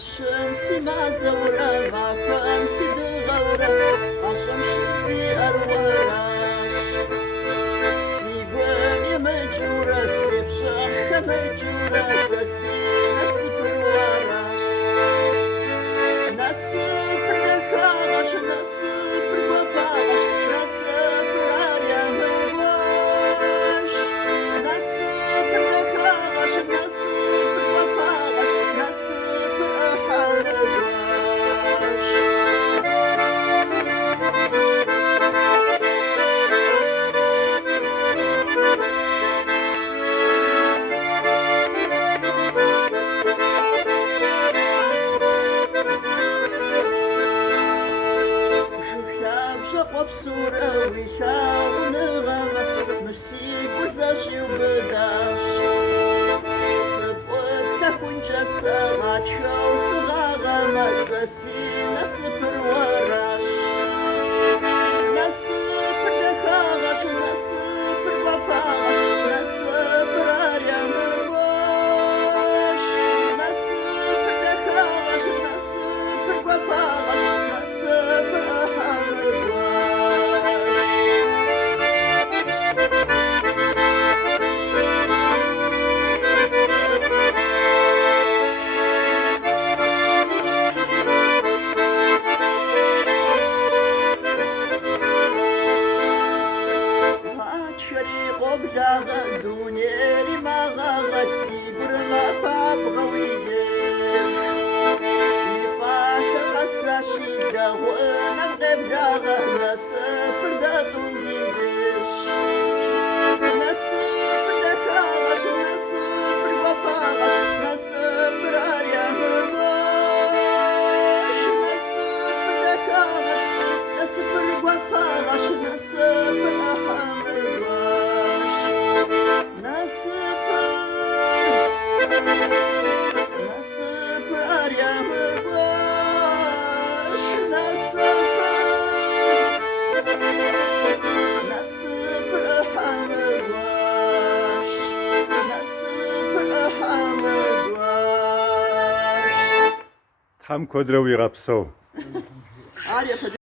الشمس ما زورة ما خمس دغورة الشمس أرواش سيبني مجورة سيب شمخ مجورة سسينا سبر وراش نسبر نخاش نسبر باباش نسبر عريا مواش نسبر نخاش نسبر باباش نسبر حالواش بصورة ويشاو نغمة مسيب وزاشي وبداش سبوت تكون جسا غاتشو صغاغة مساسينا سبر وراش نسبر دخاغش نسبر باباش نسبر عريا مواش نسبر دخاغش نسبر باباش نسبر حمواش بجاغة دونيري ما غاغة سيبر ما بابغا ويدير يباشا غسا شيدا وانا غيب جاغة نسفر دا دونيرش نسفر دا كاغش نسفر باباغش نسفر عريا هواش نسفر دا كاغش نسفر باباغش نسفر أحمد هم کد رو ویغبسو